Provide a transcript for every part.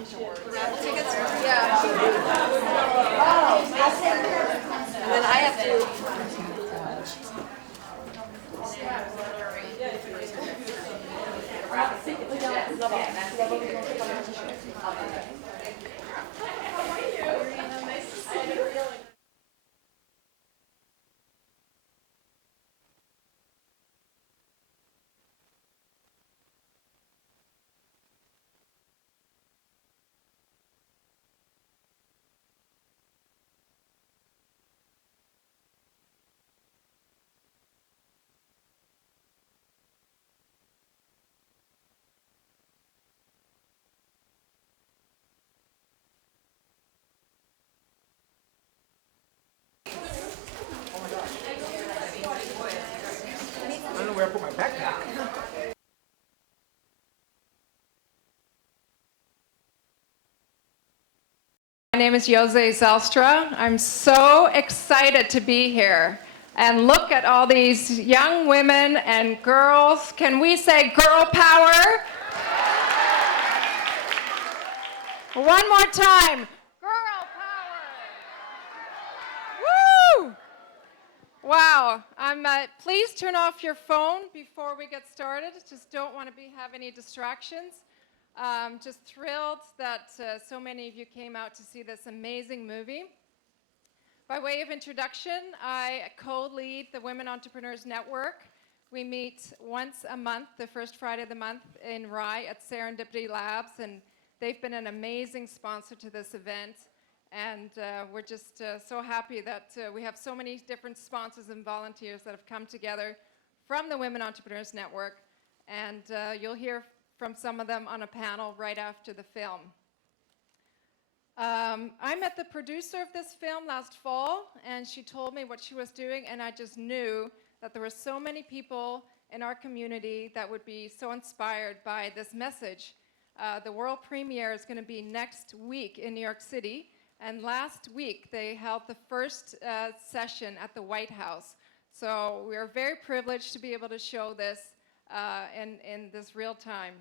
afterwards. Raffle tickets? Yeah. And then I have to. I don't know where I put my backpack. My name is Jose Zelstra. I'm so excited to be here. And look at all these young women and girls. Can we say girl power? One more time. Girl power. Woo! Wow. Please turn off your phone before we get started. Just don't want to have any distractions. Just thrilled that so many of you came out to see this amazing movie. By way of introduction, I co-lead the Women Entrepreneurs Network. We meet once a month, the first Friday of the month in Rye at Serendipity Labs, and they've been an amazing sponsor to this event. And we're just so happy that we have so many different sponsors and volunteers that have come together from the Women Entrepreneurs Network. And you'll hear from some of them on a panel right after the film. I met the producer of this film last fall, and she told me what she was doing, and I just knew that there were so many people in our community that would be so inspired by this message. The world premiere is going to be next week in New York City, and last week they held the first session at the White House. So we are very privileged to be able to show this in this real time.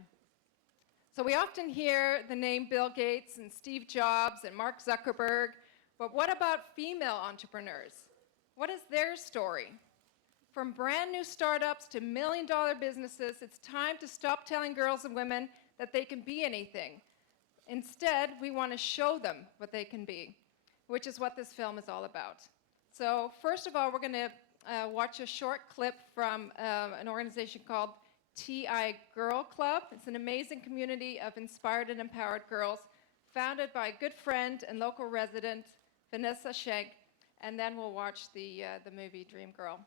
So we often hear the name Bill Gates and Steve Jobs and Mark Zuckerberg, but what about female entrepreneurs? What is their story? From brand new startups to million-dollar businesses, it's time to stop telling girls and women that they can be anything. Instead, we want to show them what they can be, which is what this film is all about. So first of all, we're going to watch a short clip from an organization called TI Girl Club. It's an amazing community of inspired and empowered girls founded by a good friend and local resident, Vanessa Schenk, and then we'll watch the movie Dream Girl.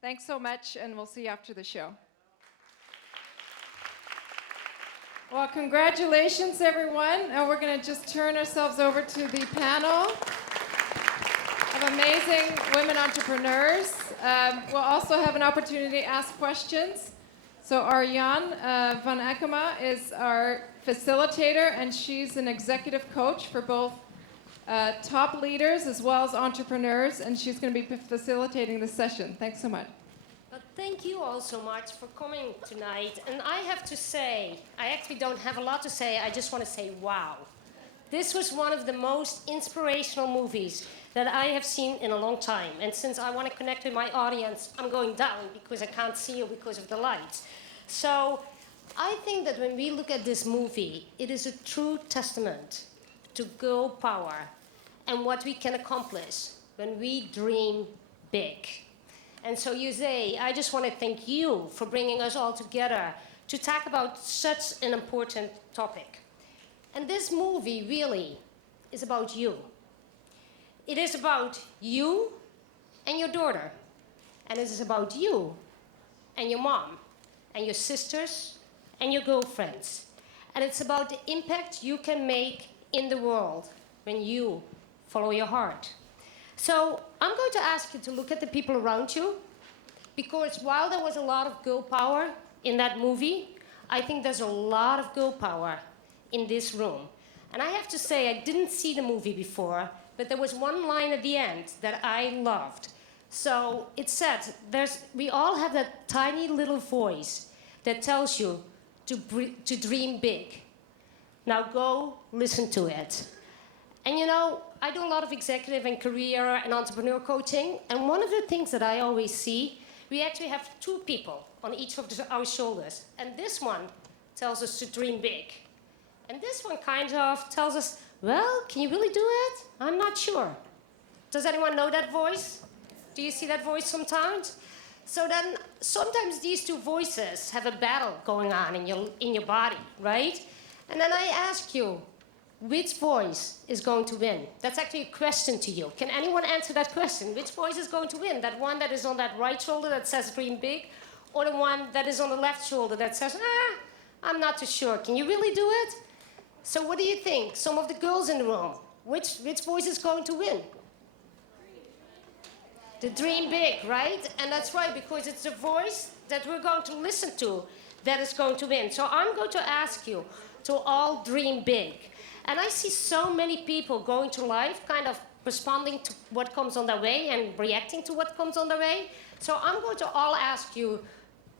Thanks so much, and we'll see you after the show. Well, congratulations, everyone. And we're going to just turn ourselves over to the panel of amazing women entrepreneurs. We'll also have an opportunity to ask questions. So Arjan van Ekema is our facilitator, and she's an executive coach for both top leaders as well as entrepreneurs, and she's going to be facilitating the session. Thanks so much. Well, thank you all so much for coming tonight. And I have to say, I actually don't have a lot to say. I just want to say, wow. This was one of the most inspirational movies that I have seen in a long time. And since I want to connect with my audience, I'm going down because I can't see you because of the lights. So I think that when we look at this movie, it is a true testament to girl power and what we can accomplish when we dream big. And so, Jose, I just want to thank you for bringing us all together to talk about such an important topic. And this movie really is about you. It is about you and your daughter. And it is about you and your mom and your sisters and your girlfriends. And it's about the impact you can make in the world when you follow your heart. So I'm going to ask you to look at the people around you, because while there was a lot of girl power in that movie, I think there's a lot of girl power in this room. And I have to say, I didn't see the movie before, but there was one line at the end that I loved. So it said, we all have that tiny little voice that tells you to dream big. Now go listen to it. And you know, I do a lot of executive and career and entrepreneur coaching, and one of the things that I always see, we actually have two people on each of our shoulders. And this one tells us to dream big. And this one kind of tells us, well, can you really do it? I'm not sure. Does anyone know that voice? Do you see that voice sometimes? So then, sometimes these two voices have a battle going on in your body, right? And then I ask you, which voice is going to win? That's actually a question to you. Can anyone answer that question? Which voice is going to win? That one that is on that right shoulder that says dream big? Or the one that is on the left shoulder that says, I'm not too sure. Can you really do it? So what do you think? Some of the girls in the room, which voice is going to win? The dream big, right? And that's right, because it's the voice that we're going to listen to that is going to win. So I'm going to ask you to all dream big. And I see so many people going through life kind of responding to what comes on their way and reacting to what comes on their way. So I'm going to all ask you,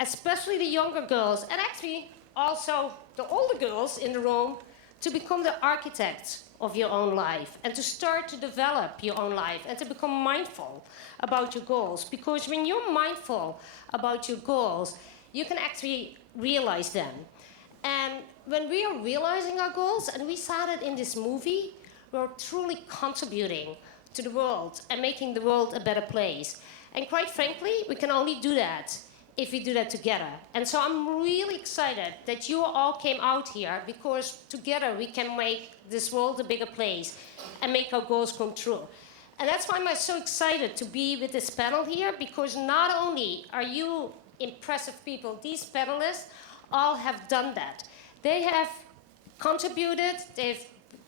especially the younger girls, and actually also the older girls in the room, to become the architects of your own life and to start to develop your own life and to become mindful about your goals. Because when you're mindful about your goals, you can actually realize them. And when we are realizing our goals, and we saw that in this movie, we're truly contributing to the world and making the world a better place. And quite frankly, we can only do that if we do that together. And so I'm really excited that you all came out here, because together we can make this world a bigger place and make our goals come true. And that's why I'm so excited to be with this panel here, because not only are you impressive people, these panelists all have done that. They have contributed, they've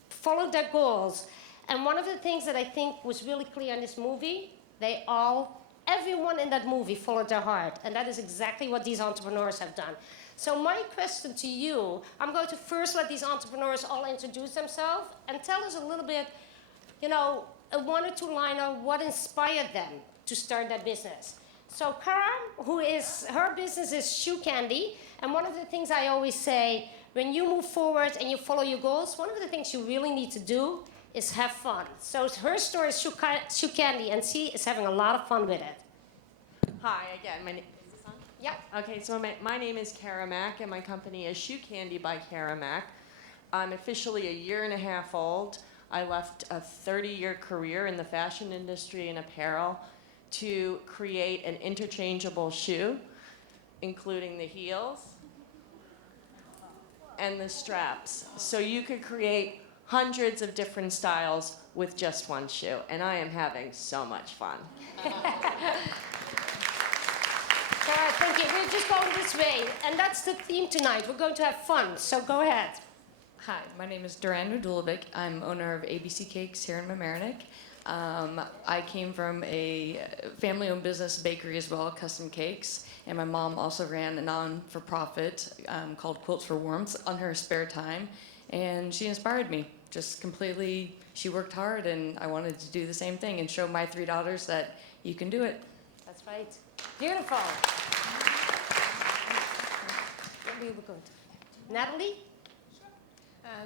followed their goals. And one of the things that I think was really clear in this movie, everyone in that movie followed their heart. And that is exactly what these entrepreneurs have done. So my question to you, I'm going to first let these entrepreneurs all introduce themselves and tell us a little bit, a one or two liner, what inspired them to start that business. So Kara, her business is Shoe Candy. And one of the things I always say, when you move forward and you follow your goals, one of the things you really need to do is have fun. So her store is Shoe Candy, and she is having a lot of fun with it. Hi, again, is this on? Yep. Okay, so my name is Kara Mack, and my company is Shoe Candy by Kara Mack. I'm officially a year and a half old. I left a 30-year career in the fashion industry and apparel to create an interchangeable shoe, including the heels and the straps. So you could create hundreds of different styles with just one shoe, and I am having so much fun. Sarah, thank you. We're just going this way, and that's the theme tonight. We're going to have fun, so go ahead. Hi, my name is Duran Radulovic. I'm owner of ABC Cakes here in Mamaroneck. I came from a family-owned business, bakery as well, Custom Cakes, and my mom also ran a non-for-profit called Quilts for Warmth on her spare time, and she inspired me. Just completely, she worked hard, and I wanted to do the same thing and show my three daughters that you can do it. That's right. Beautiful. What were you going to? Natalie?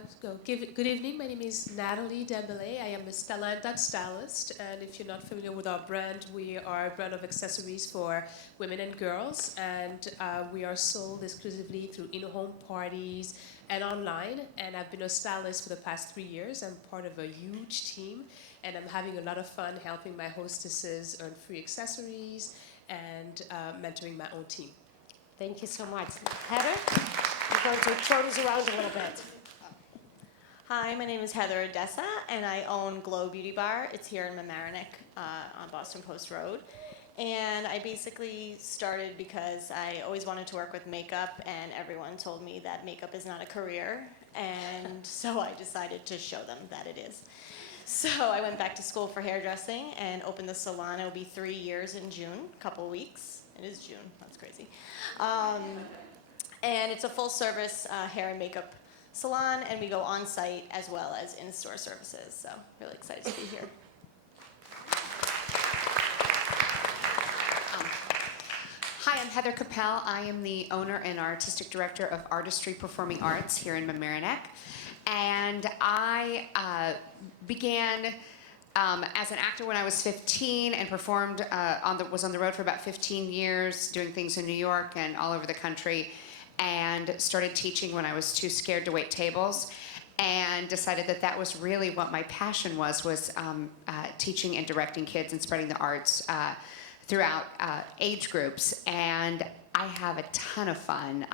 Let's go. Good evening. My name is Natalie Dembele. I am a Stella & Dutch stylist, and if you're not familiar with our brand, we are a brand of accessories for women and girls, and we are sold exclusively through in-home parties and online. And I've been a stylist for the past 3 years. I'm part of a huge team, and I'm having a lot of fun helping my hostesses earn free accessories and mentoring my own team. Thank you so much. Heather, I'm going to throw this around a little bit. Hi, my name is Heather Odessa, and I own Glow Beauty Bar. It's here in Mamaroneck on Boston Post Road. And I basically started because I always wanted to work with makeup, and everyone told me that makeup is not a career. And so I decided to show them that it is. So I went back to school for hairdressing and opened the salon. It will be 3 years in June, a couple weeks. It is June, that's crazy. And it's a full-service hair and makeup salon, and we go on-site as well as in-store services. So really excited to be here. Hi, I'm Heather Capel. I am the owner and artistic director of Artistry Performing Arts here in Mamaroneck. And I began as an actor when I was 15 and performed was on the road for about 15 years, doing things in New York and all over the country, and started teaching when I was too scared to wait tables, and decided that that was really what my passion was teaching and directing kids and spreading the arts throughout age groups. And I have a ton of fun.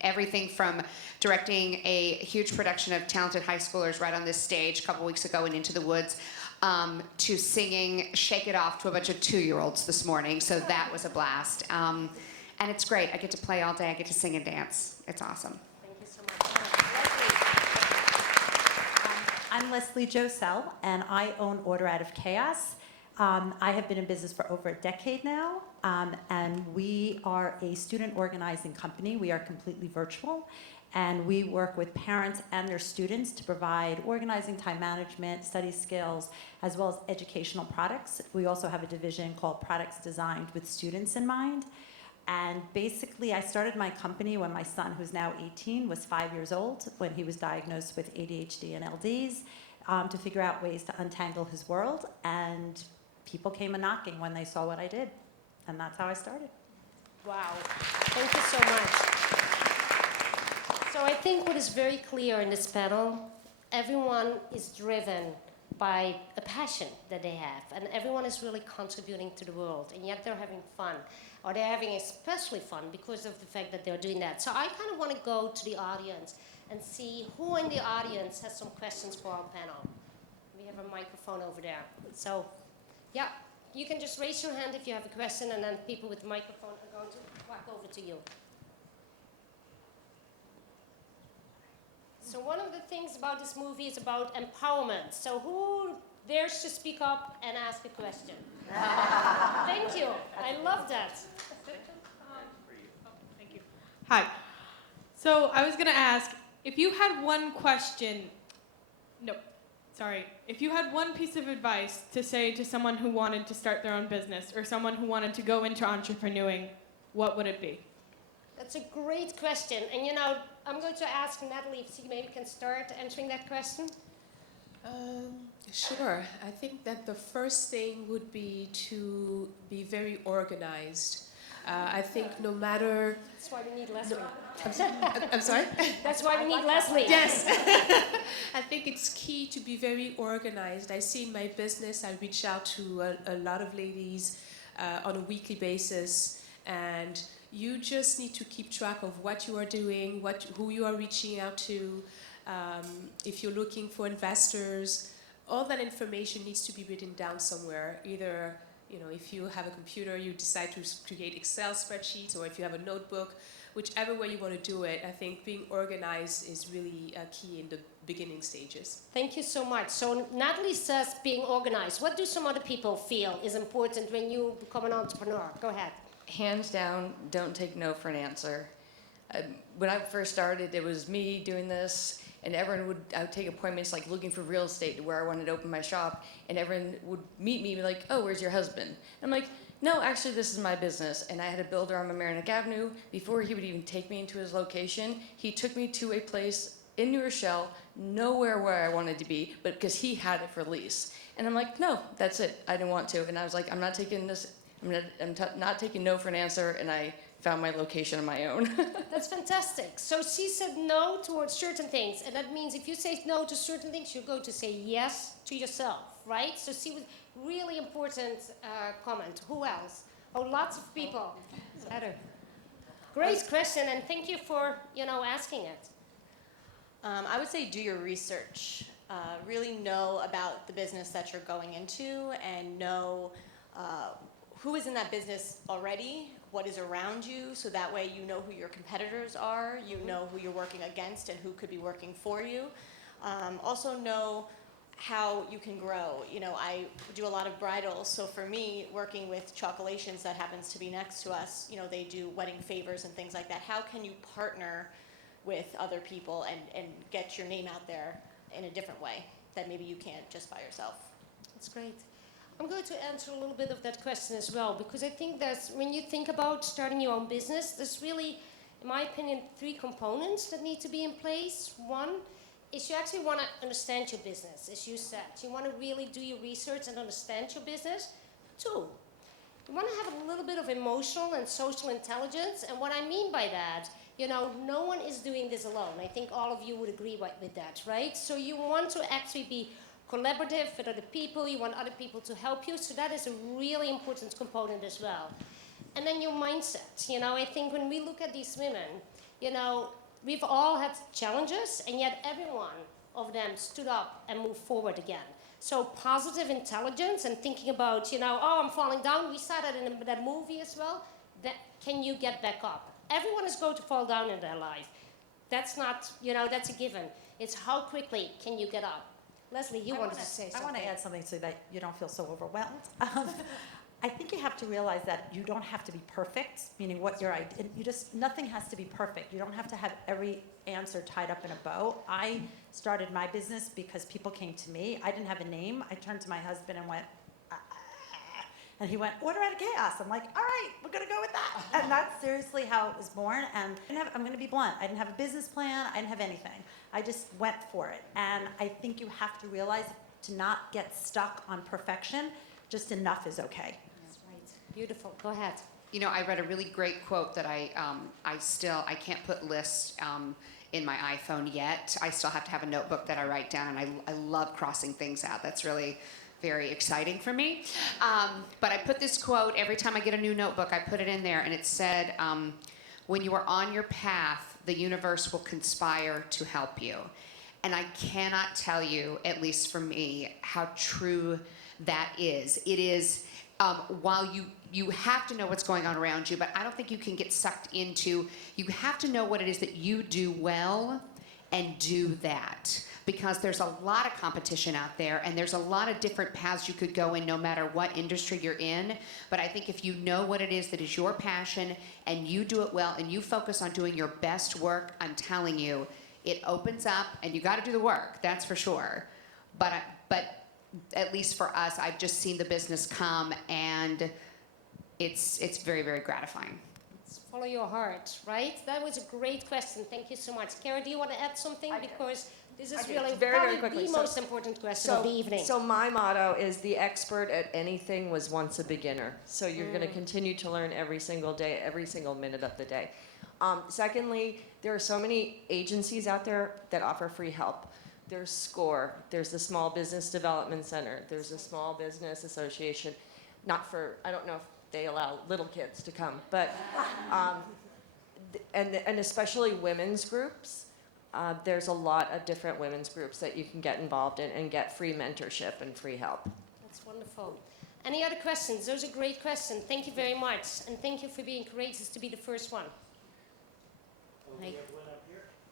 Everything from directing a huge production of Talented High Schoolers right on this stage a couple weeks ago in Into the Woods, to singing Shake It Off to a bunch of 2-year-olds this morning. So that was a blast. And it's great. I get to play all day. I get to sing and dance. It's awesome. Thank you so much. I'm Leslie Josell, and I own Order Out of Chaos. I have been in business for over a decade now, and we are a student organizing company. We are completely virtual, and we work with parents and their students to provide organizing, time management, study skills, as well as educational products. We also have a division called Products Designed with Students in Mind. And basically, I started my company when my son, who's now 18, was 5 years old, when he was diagnosed with ADHD and LDs, to figure out ways to untangle his world. And people came a-knocking when they saw what I did. And that's how I started. Wow. Thank you so much. So I think what is very clear in this panel, everyone is driven by a passion that they have, and everyone is really contributing to the world, and yet they're having fun, or they're having especially fun because of the fact that they're doing that. So I kind of want to go to the audience and see who in the audience has some questions for our panel. We have a microphone over there. So, yeah, you can just raise your hand if you have a question, and then people with the microphone are going to walk over to you. So one of the things about this movie is about empowerment. So who dares to speak up and ask a question? Thank you. I love that. Thank you. Hi. So I was going to ask, if you had one if you had one piece of advice to say to someone who wanted to start their own business or someone who wanted to go into entrepreneuring, what would it be? That's a great question. And you know, I'm going to ask Natalie if she maybe can start answering that question. Sure. I think that the first thing would be to be very organized. I think no matter... That's why we need Leslie. I'm sorry? That's why we need Leslie. Yes. I think it's key to be very organized. I see in my business, I reach out to a lot of ladies on a weekly basis, and you just need to keep track of what you are doing, who you are reaching out to. If you're looking for investors, all that information needs to be written down somewhere. Either, if you have a computer, you decide to create Excel spreadsheets, or if you have a notebook, whichever way you want to do it. I think being organized is really key in the beginning stages. Thank you so much. So Natalie says being organized. What do some other people feel is important when you become an entrepreneur? Go ahead. Hands down, don't take no for an answer. When I first started, it was me doing this, and I would take appointments like looking for real estate where I wanted to open my shop, and everyone would meet me and be like, oh, where's your husband? And I'm like, no, actually, this is my business. And I had a builder on Mamaroneck Avenue. Before he would even take me into his location, he took me to a place in New Rochelle, nowhere where I wanted to be, but because he had it for lease. And I'm like, no, that's it. I didn't want to. And I was like, I'm not taking this. I'm not taking no for an answer, and I found my location on my own. That's fantastic. So she said no towards certain things, and that means if you say no to certain things, you're going to say yes to yourself, right? So she was really important comment. Who else? Oh, lots of people. Heather. Great question, and thank you for asking it. I would say do your research. Really know about the business that you're going into, and know who is in that business already, what is around you, so that way you know who your competitors are, you know who you're working against and who could be working for you. Also know how you can grow. I do a lot of bridals, so for me, working with Chocolations that happens to be next to us, they do wedding favors and things like that. How can you partner with other people and get your name out there in a different way that maybe you can't just by yourself? That's great. I'm going to answer a little bit of that question as well, because I think that when you think about starting your own business, there's really, in my opinion, 3 components that need to be in place. One is you actually want to understand your business, as you said. You want to really do your research and understand your business. 2, you want to have a little bit of emotional and social intelligence. And what I mean by that, you know, no one is doing this alone. I think all of you would agree with that, right? So you want to actually be collaborative with other people. You want other people to help you. So that is a really important component as well. And then your mindset. You know, I think when we look at these women, you know, we've all had challenges, and yet every one of them stood up and moved forward again. So positive intelligence and thinking about, you know, oh, I'm falling down. We saw that in that movie as well. That, can you get back up? Everyone is going to fall down in their life. That's not, you know, that's a given. It's how quickly can you get up? Leslie, you wanted to say something. I want to add something so that you don't feel so overwhelmed. I think you have to realize that you don't have to be perfect, meaning what your idea, nothing has to be perfect. You don't have to have every answer tied up in a bow. I started my business because people came to me. I didn't have a name. I turned to my husband and went, and he went, Order Out of Chaos. I'm like, all right, we're going to go with that. And that's seriously how it was born. And I'm going to be blunt. I didn't have a business plan. I didn't have anything. I just went for it. And I think you have to realize to not get stuck on perfection. Just enough is okay. That's right. Beautiful. Go ahead. You know, I read a really great quote that I can't put lists in my iPhone yet. I still have to have a notebook that I write down, and I love crossing things out. That's really very exciting for me. But I put this quote, every time I get a new notebook, I put it in there, and it said, when you are on your path, the universe will conspire to help you. And I cannot tell you, at least for me, how true that is. It is, while you have to know what's going on around you, but I don't think you can get sucked into, you have to know what it is that you do well and do that. Because there's a lot of competition out there, and there's a lot of different paths you could go in no matter what industry you're in. But I think if you know what it is that is your passion, and you do it well, and you focus on doing your best work, I'm telling you, it opens up, and you got to do the work, that's for sure. But at least for us, I've just seen the business come, and it's very, very gratifying. Follow your heart, right? That was a great question. Thank you so much. Karen, do you want to add something? Because this is really very probably quickly. the most important question of the evening. So my motto is the expert at anything was once a beginner. So you're going to continue to learn every single day, every single minute of the day. Secondly, there are so many agencies out there that offer free help. There's SCORE, there's the Small Business Development Center, there's the Small Business Association. Not for, I don't know if they allow little kids to come, but, and especially women's groups. There's a lot of different women's groups that you can get involved in and get free mentorship and free help. That's wonderful. Any other questions? Those are great questions. Thank you very much. And thank you for being courageous to be the first one. Hey.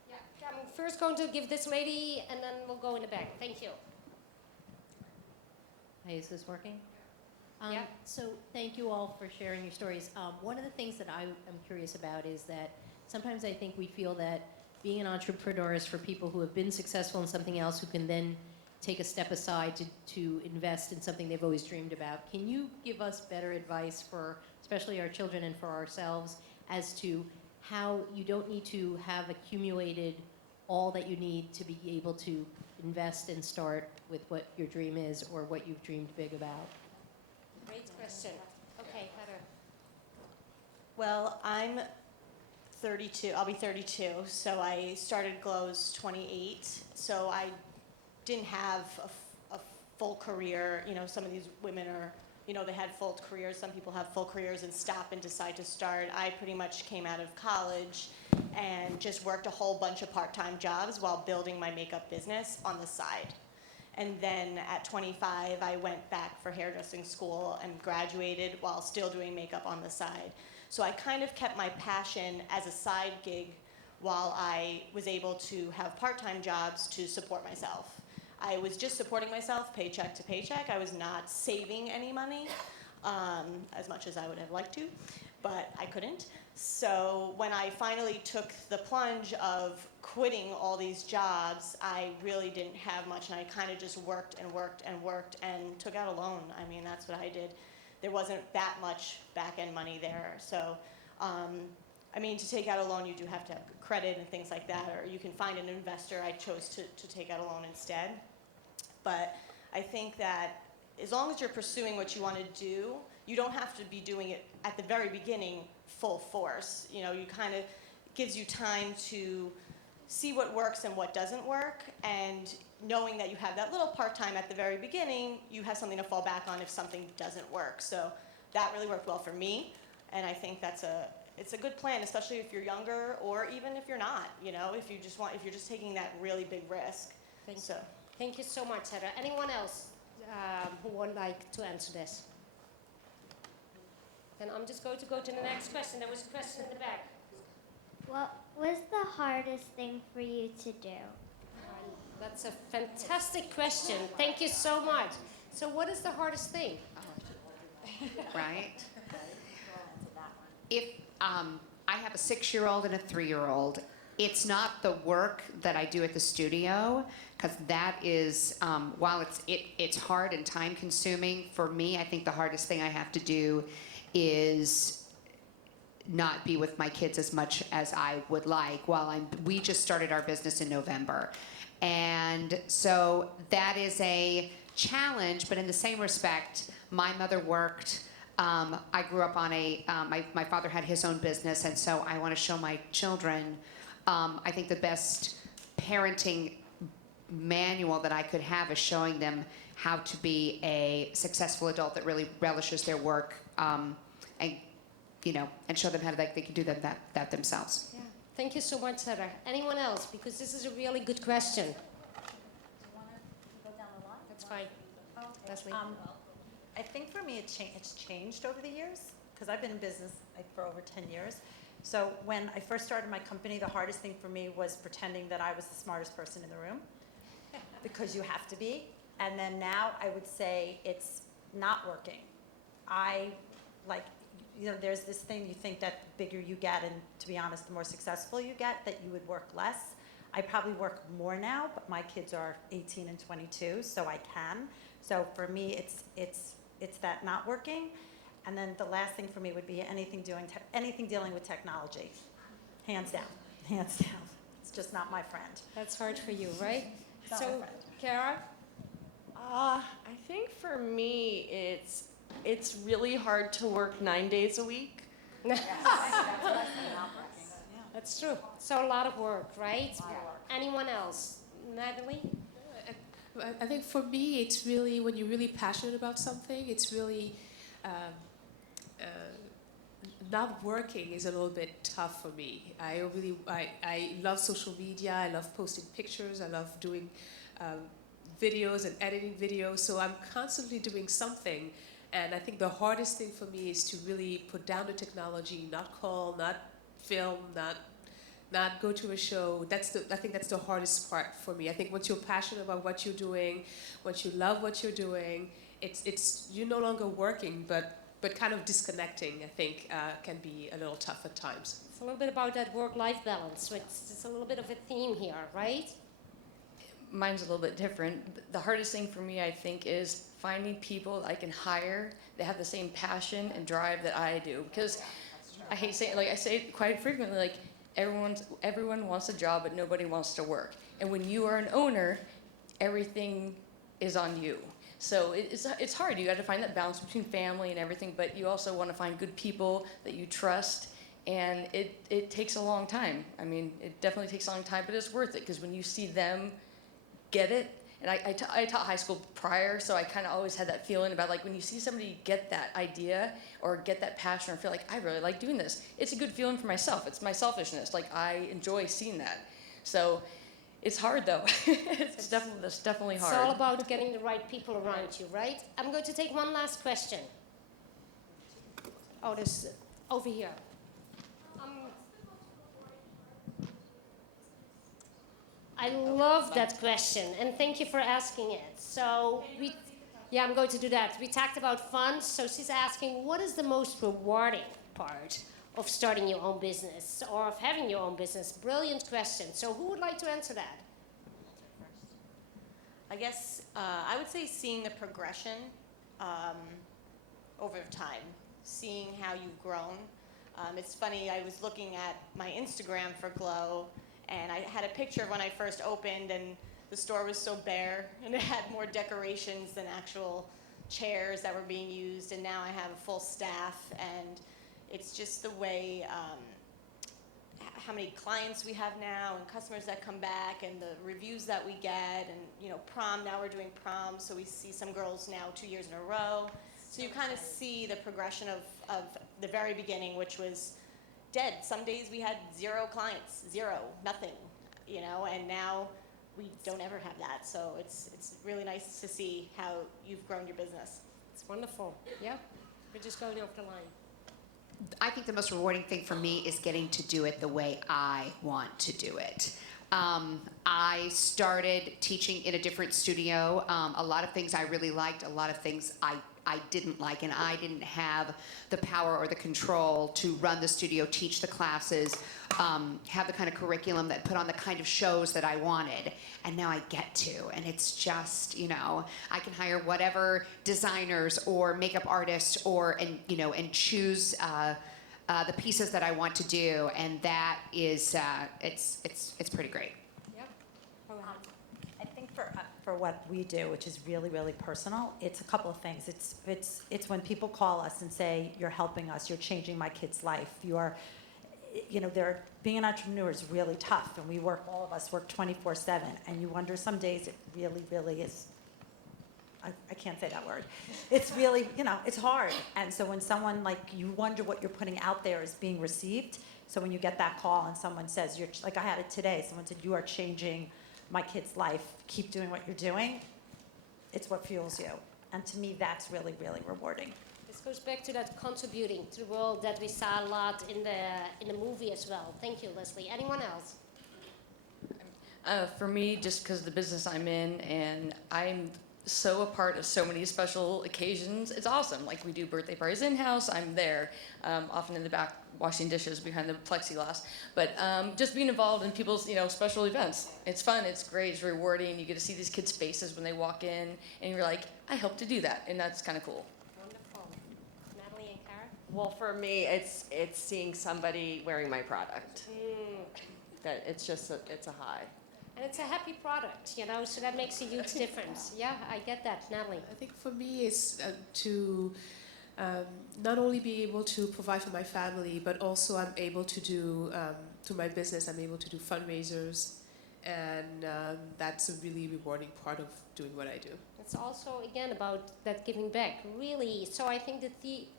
Yeah, I'm first going to give this lady, and then we'll go in the back. Thank you. Hey, is this working? Yeah. So thank you all for sharing your stories. One of the things that I am curious about is that sometimes I think we feel that being an entrepreneur is for people who have been successful in something else, who can then take a step aside to invest in something they've always dreamed about. Can you give us better advice for especially our children and for ourselves as to how you don't need to have accumulated all that you need to be able to invest and start with what your dream is or what you've dreamed big about? Great question. Okay, Heather. Well, I'm 32. I'll be 32. So I started Glows 28. So I didn't have a full career. You know, some of these women are, you know, they had full careers. Some people have full careers and stop and decide to start. I pretty much came out of college and just worked a whole bunch of part-time jobs while building my makeup business on the side. And then at 25, I went back for hairdressing school and graduated while still doing makeup on the side. So I kind of kept my passion as a side gig while I was able to have part-time jobs to support myself. I was just supporting myself paycheck to paycheck. I was not saving any money, as much as I would have liked to, but I couldn't. So when I finally took the plunge of quitting all these jobs, I really didn't have much, and I kind of just worked and worked and worked and took out a loan. I mean, that's what I did. There wasn't that much back-end money there. So I mean, to take out a loan, you do have to have credit and things like that, or you can find an investor. I chose to take out a loan instead. But I think that as long as you're pursuing what you want to do, you don't have to be doing it at the very beginning full force. You know, you kind of gives you time to see what works and what doesn't work, and knowing that you have that little part-time at the very beginning, you have something to fall back on if something doesn't work. So that really worked well for me, and I think it's a good plan, especially if you're younger or even if you're not, you know, if you're just taking that really big risk. Thank you so much, Heather. Anyone else who would like to answer this? Then I'm just going to go to the next question. There was a question in the back. What was the hardest thing for you to do? That's a fantastic question. Thank you so much. So what is the hardest thing? Right? If I have a 6-year-old and a 3-year-old, it's not the work that I do at the studio, because that is, while it's hard and time consuming, for me, I think the hardest thing I have to do is not be with my kids as much as I would like we just started our business in November. And so that is a challenge, but in the same respect, my mother worked. I grew up on my father had his own business, and so I want to show my children, I think the best parenting manual that I could have is showing them how to be a successful adult that really relishes their work, and show them how they can do that themselves. Yeah. Thank you so much, Heather. Anyone else? Because this is a really good question. Do you want to go down the line? That's fine. Okay. Leslie. I think for me it's changed over the years, because I've been in business for over 10 years. So when I first started my company, the hardest thing for me was pretending that I was the smartest person in the room, because you have to be. And then now I would say it's not working. There's this thing, you think that the bigger you get, and to be honest, the more successful you get, that you would work less. I probably work more now, but my kids are 18 and 22, so I can. So for me, it's that not working. And then the last thing for me would be anything dealing with technology. Hands down, hands down. It's just not my friend. That's hard for you, right? Not So, my friend. Kara? I think for me, it's really hard to work 9 days a week. That's true. So a lot of work, right? Anyone else? Natalie? I think for me, it's really when you're really passionate about something, it's really not working is a little bit tough for me. I love social media. I love posting pictures. I love doing videos and editing videos. So I'm constantly doing something. And I think the hardest thing for me is to really put down the technology, not call, not film, not go to a show. I think that's the hardest part for me. I think once you're passionate about what you're doing, once you love what you're doing, it's you're no longer working, but kind of disconnecting, I think, can be a little tough at times. It's a little bit about that work-life balance. It's a little bit of a theme here, right? Mine's a little bit different. The hardest thing for me, I think, is finding people I can hire that have the same passion and drive that I do. Because I hate saying, I say it quite frequently, everyone wants a job, but nobody wants to work. And when you are an owner, everything is on you. So it's hard. You got to find that balance between family and everything, but you also want to find good people that you trust. And it takes a long time. I mean, it definitely takes a long time, but it's worth it, because when you see them get it, and I taught high school prior, so I kind of always had that feeling about when you see somebody get that idea or get that passion or feel like I really like doing this, it's a good feeling for myself. It's my selfishness. I enjoy seeing that. So it's hard though. It's definitely hard. It's all about getting the right people around you, right? I'm going to take one last question. Oh, there's over here. I love that question, and thank you for asking it. So I'm going to do that. We talked about fun, so she's asking, what is the most rewarding part of starting your own business or of having your own business? Brilliant question. So who would like to answer that? I guess I would say seeing the progression over time, seeing how you've grown. It's funny, I was looking at my Instagram for Glow, and I had a picture of when I first opened, and the store was so bare, and it had more decorations than actual chairs that were being used, and now I have a full staff, and it's just the way, how many clients we have now, and customers that come back, and the reviews that we get, and you know, prom, now we're doing prom, so we see some girls now 2 years in a row. So you kind of see the progression of the very beginning, which was dead. Some days we had 0 clients, 0, nothing, you know, and now we don't ever have that. So it's really nice to see how you've grown your business. It's wonderful. Yeah. We're just going off the line. I think the most rewarding thing for me is getting to do it the way I want to do it. I started teaching in a different studio. A lot of things I really liked, a lot of things I didn't like, and I didn't have the power or the control to run the studio, teach the classes, have the kind of curriculum that put on the kind of shows that I wanted. And now I get to, and it's just, you know, I can hire whatever designers or makeup artists and choose the pieces that I want to do, and that is, it's pretty great. I think for what we do, which is really, really personal, it's a couple of things. It's when people call us and say, you're helping us, you're changing my kid's life, being an entrepreneur is really tough, and all of us work 24/7, and you wonder some days it really, really is, I can't say that word. It's really, it's hard. And so when someone, you wonder what you're putting out there is being received. So when you get that call and someone says, I had it today, someone said, you are changing my kid's life, keep doing what you're doing, it's what fuels you. And to me, that's really, really rewarding. This goes back to that contributing to the world that we saw a lot in the movie as well. Thank you, Leslie. Anyone else? For me, just because of the business I'm in, and I'm so a part of so many special occasions, it's awesome. Like, we do birthday parties in-house, I'm there, often in the back washing dishes behind the plexiglass. But just being involved in people's special events, it's fun, it's great, it's rewarding. You get to see these kids' faces when they walk in, and you're like, I helped to do that, and that's kind of cool. Wonderful. Natalie and Kara? Well, for me, it's seeing somebody wearing my product. That it's a high. And it's a happy product, so that makes a huge difference. Yeah, I get that. Natalie? I think for me it's to not only be able to provide for my family, but also I'm able to do, through my business, I'm able to do fundraisers, and that's a really rewarding part of doing what I do. It's also, again, about that giving back, really. So I think the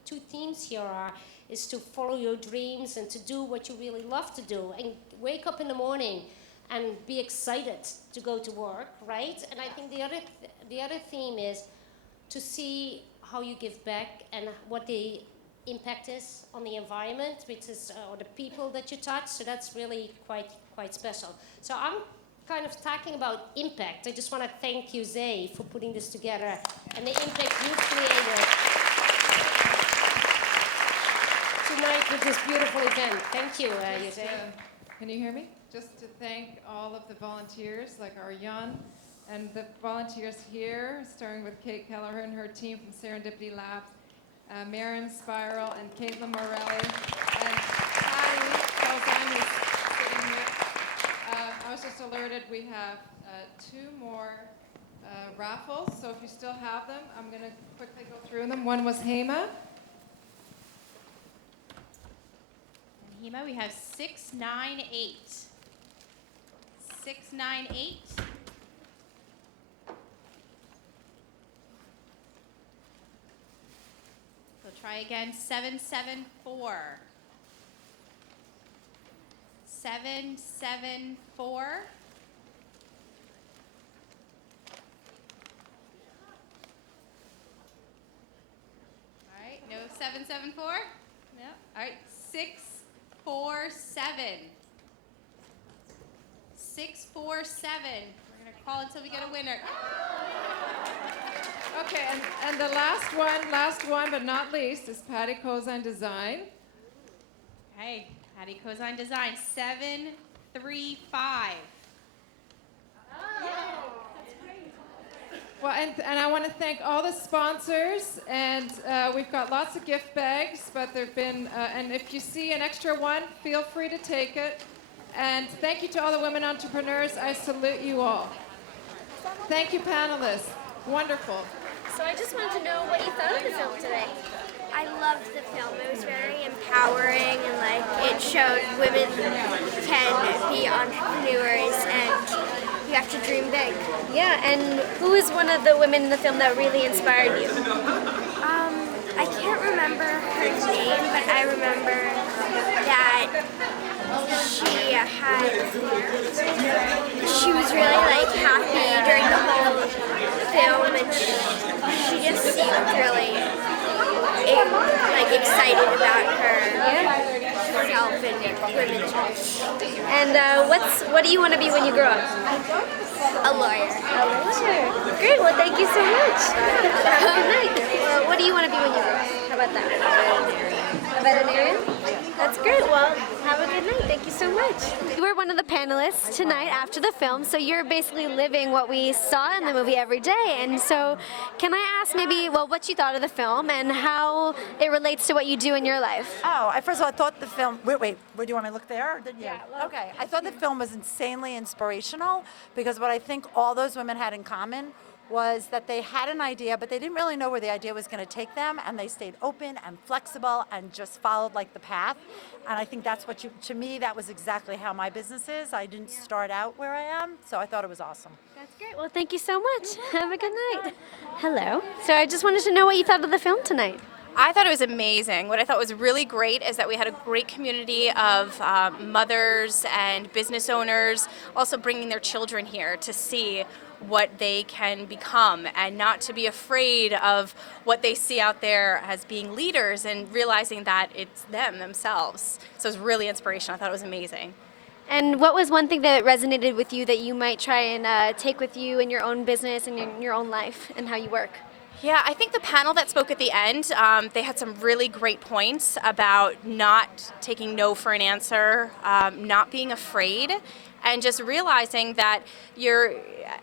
two themes here is to follow your dreams and to do what you really love to do, and wake up in the morning and be excited to go to work, right? And I think the other theme is to see how you give back and what the impact is on the environment, which is or the people that you touch. So that's really quite special. So I'm kind of talking about impact. I just want to thank you, Zay, for putting this together and the impact you created tonight with this beautiful event. Thank you, Jose. Can you hear me? Just to thank all of the volunteers, like Arjan, and the volunteers here, starting with Kate Kelleher and her team from Serendipity Labs, Miriam Spiral and Caitlin Morelli, and Patty Calzine, who's sitting here. I was just alerted we have 2 more raffles, so if you still have them, I'm going to quickly go through them. One was HEMA. HEMA, we have 698. 698. So try again. 774. 774. All right, no 774? No. All right, 647. 647. We're going to call until we get a winner. Okay, and the last one but not least, is Patty Kozine Design. Okay, Patty Kozine Design, 735. Well, and I want to thank all the sponsors, and we've got lots of gift bags, but there've been, and if you see an extra one, feel free to take it. And thank you to all the women entrepreneurs. I salute you all. Thank you, panelists. Wonderful. So I just wanted to know what you thought of the film today. I loved the film. It was very empowering, and like it showed women can be entrepreneurs and you have to dream big. Yeah, and who was one of the women in the film that really inspired you? I can't remember her name, but I remember that she was really like happy during the whole film, and she just seemed really excited about herself and women's rights. And what do you want to be when you grow up? A lawyer. A lawyer. Great. Well, thank you so much. Have a good night. Well, what do you want to be when you grow up? How about that? A veterinarian? That's great. Well, have a good night. Thank you so much. You were one of the panelists tonight after the film, so you're basically living what we saw in the movie every day. And so can I ask maybe, well, what you thought of the film and how it relates to what you do in your life? Oh, first of all, I thought the film, wait, where do you want me to look there? Or did you? Yeah. Okay, I thought the film was insanely inspirational because what I think all those women had in common was that they had an idea, but they didn't really know where the idea was going to take them, and they stayed open and flexible and just followed like the path. And I think that's what to me, that was exactly how my business is. I didn't start out where I am, so I thought it was awesome. That's great. Well, thank you so much. Have a good night. Hello. So I just wanted to know what you thought of the film tonight. I thought it was amazing. What I thought was really great is that we had a great community of mothers and business owners also bringing their children here to see what they can become and not to be afraid of what they see out there as being leaders and realizing that it's them themselves. So it was really inspirational. I thought it was amazing. And what was one thing that resonated with you that you might try and take with you in your own business and in your own life and how you work? Yeah, I think the panel that spoke at the end, they had some really great points about not taking no for an answer, not being afraid, and just realizing that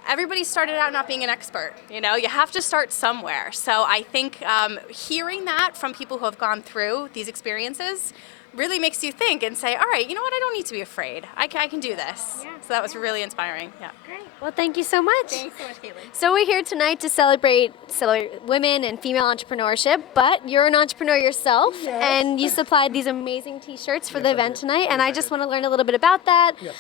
everybody started out not being an expert. You know, you have to start somewhere. So I think hearing that from people who have gone through these experiences really makes you think and say, all right, you know what, I don't need to be afraid. I can do this. Yeah. So that was really inspiring. Yeah. Great. Well, thank you so much. Thanks so much, Caitlin. So we're here tonight to celebrate women and female entrepreneurship, but you're an entrepreneur yourself, and you supplied these amazing T-shirts for the event tonight, and I just want to learn a little bit about that. Yes.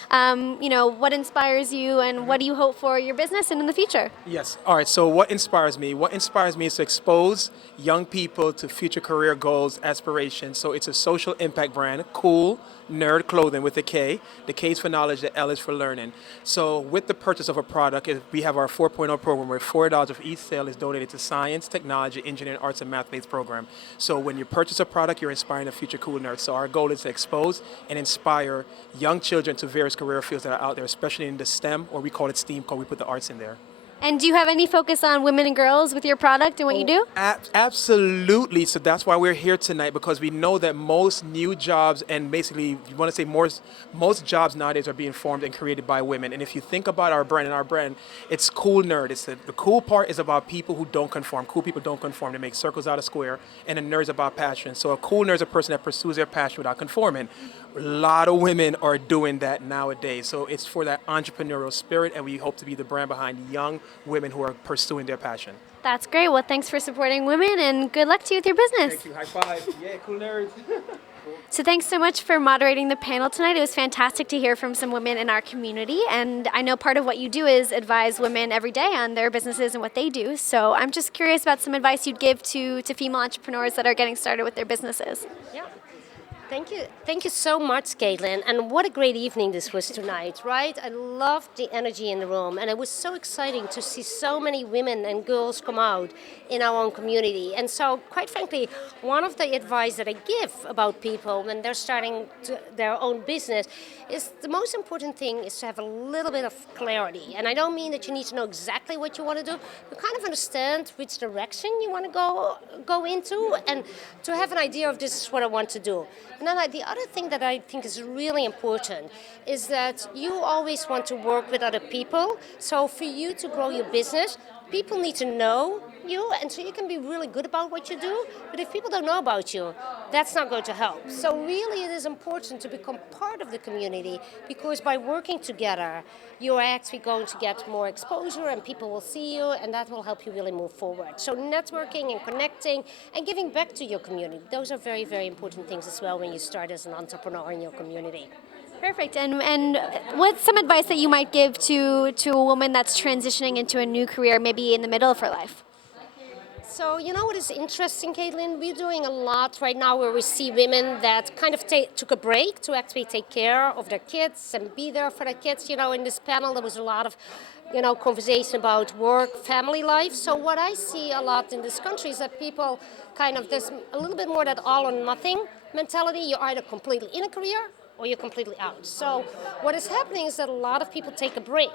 You know, what inspires you, and what do you hope for your business and in the future? Yes. All right. So what inspires me? What inspires me is to expose young people to future career goals, aspirations. So it's a social impact brand, cool, nerd clothing with a K. The K is for knowledge, the L is for learning. So with the purchase of a product, we have our 4.0 program where $4 of each sale is donated to science, technology, engineering, arts, and math-based program. So when you purchase a product, you're inspiring a future cool nerd. So our goal is to expose and inspire young children to various career fields that are out there, especially in the STEM, or we call it STEAM, because we put the arts in there. And do you have any focus on women and girls with your product and what you do? Absolutely. So that's why we're here tonight, because we know that most new jobs and basically, you want to say most jobs nowadays are being formed and created by women. And if you think about our brand, it's Cool Nerd. The cool part is about people who don't conform. Cool people don't conform. They make circles out of square. And a nerd is about passion. So a cool nerd is a person that pursues their passion without conforming. A lot of women are doing that nowadays. So it's for that entrepreneurial spirit, and we hope to be the brand behind young women who are pursuing their passion. That's great. Well, thanks for supporting women, and good luck to you with your business. Thank you. High five. Yeah, cool nerds. So thanks so much for moderating the panel tonight. It was fantastic to hear from some women in our community, and I know part of what you do is advise women every day on their businesses and what they do. So I'm just curious about some advice you'd give to female entrepreneurs that are getting started with their businesses. Yeah. Thank you so much, Caitlin. And what a great evening this was tonight, right? I loved the energy in the room, and it was so exciting to see so many women and girls come out in our own community. And so, quite frankly, one of the advice that I give about people when they're starting their own business is the most important thing is to have a little bit of clarity. And I don't mean that you need to know exactly what you want to do, but kind of understand which direction you want to go into, and to have an idea of this is what I want to do. And then the other thing that I think is really important is that you always want to work with other people. So for you to grow your business, People need to know you, and so you can be really good about what you do, but if people don't know about you, that's not going to help. So really it is important to become part of the community, because by working together, you're actually going to get more exposure and people will see you, and that will help you really move forward. So networking and connecting and giving back to your community, those are very, very important things as well when you start as an entrepreneur in your community. Perfect. And what's some advice that you might give to a woman that's transitioning into a new career, maybe in the middle of her life? So, you know what is interesting, Caitlin? We're doing a lot right now where we see women that kind of took a break to actually take care of their kids and be there for their kids. You know, in this panel, there was a lot of, conversation about work, family life. So what I see a lot in this country is that people there's a little bit more that all or nothing mentality. You're either completely in a career or you're completely out. So what is happening is that a lot of people take a break.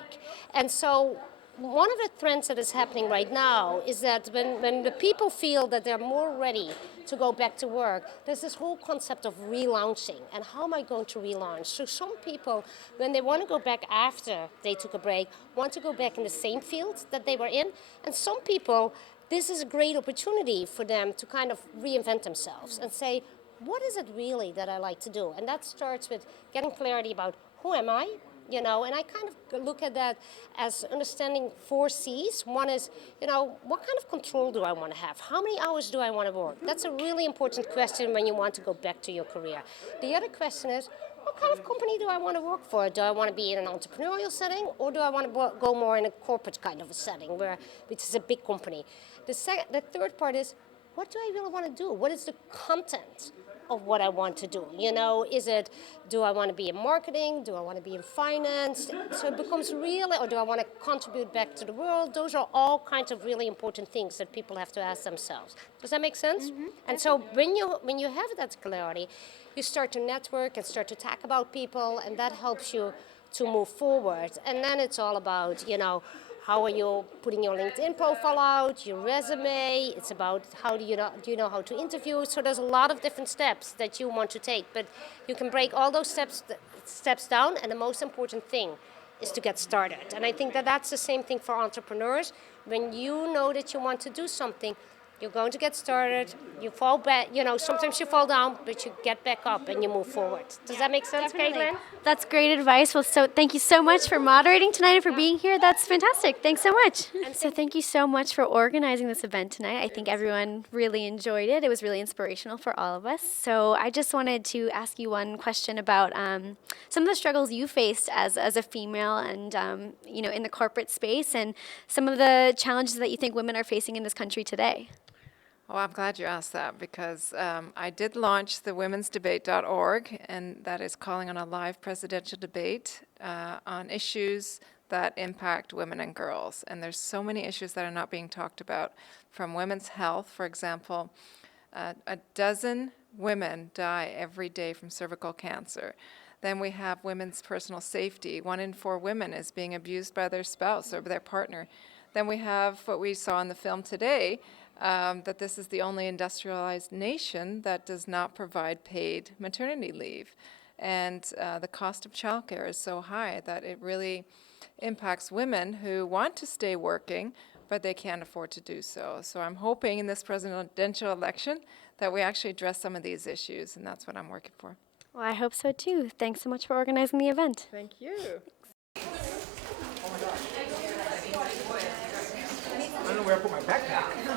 And so one of the trends that is happening right now is that when the people feel that they're more ready to go back to work, there's this whole concept of relaunching. And how am I going to relaunch? So some people, when they want to go back after they took a break, want to go back in the same field that they were in. And some people, this is a great opportunity for them to kind of reinvent themselves and say, what is it really that I like to do? And that starts with getting clarity about who am I? And I kind of look at that as understanding 4 C's. One is, what kind of control do I want to have? How many hours do I want to work? That's a really important question when you want to go back to your career. The other question is, what kind of company do I want to work for? Do I want to be in an entrepreneurial setting, or do I want to go more in a corporate kind of a setting, which is a big company? The third part is, what do I really want to do? What is the content of what I want to do? Do I want to be in marketing? Do I want to be in finance? So it becomes real, or do I want to contribute back to the world? Those are all kinds of really important things that people have to ask themselves. Does that make sense? Mm-hmm. And so when you have that clarity, you start to network and start to talk about people, and that helps you to move forward. And then it's all about, how are you putting your LinkedIn profile out, your resume? It's about do you know how to interview? So there's a lot of different steps that you want to take, but you can break all those steps down, and the most important thing is to get started. And I think that that's the same thing for entrepreneurs. When you know that you want to do something, you're going to get started, you fall back, sometimes you fall down, but you get back up and you move forward. Does that make sense, Caitlin? That's great advice. Well, so thank you so much for moderating tonight and for being here. That's fantastic. Thanks so much. And so thank you so much for organizing this event tonight. I think everyone really enjoyed it. It was really inspirational for all of us. So I just wanted to ask you one question about some of the struggles you faced as a female and, in the corporate space, and some of the challenges that you think women are facing in this country today. Well, I'm glad you asked that, because I did launch the womensdebate.org, and that is calling on a live presidential debate on issues that impact women and girls. And there's so many issues that are not being talked about, from women's health, for example. 12 women die every day from cervical cancer. Then we have women's personal safety. 1 in 4 women is being abused by their spouse or their partner. Then we have what we saw in the film today, that this is the only industrialized nation that does not provide paid maternity leave. And the cost of childcare is so high that it really impacts women who want to stay working, but they can't afford to do so. So I'm hoping in this presidential election that we actually address some of these issues, and that's what I'm working for. Well, I hope so too. Thanks so much for organizing the event. Thank you. I don't know where I put my backpack.